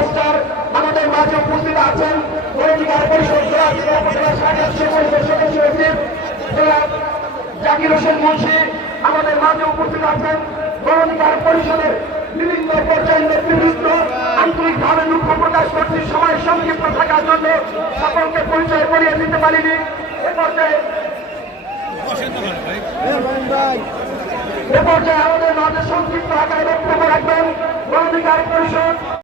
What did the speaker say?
Master আমাদের মাঝে উপস্থিত আছেন গণবিহার পরিষদ জাকির হোসেন মুন্সি, আমাদের মাঝে উপস্থিত আছেন গণবিহার পরিষদের বিভিন্ন পর্যায়ের নেতৃবৃন্দ। আন্তরিকভাবে দুঃখ প্রকাশ করছি, সময় সংক্ষিপ্ত থাকার জন্য সকলকে পরিচয় করিয়ে দিতে পারিনি। এ পর্যায়ে এ পর্যায়ে আমাদের মাঝে সংক্ষিপ্ত আকারে বক্তব্য রাখবেন গণধিকার পরিষদ।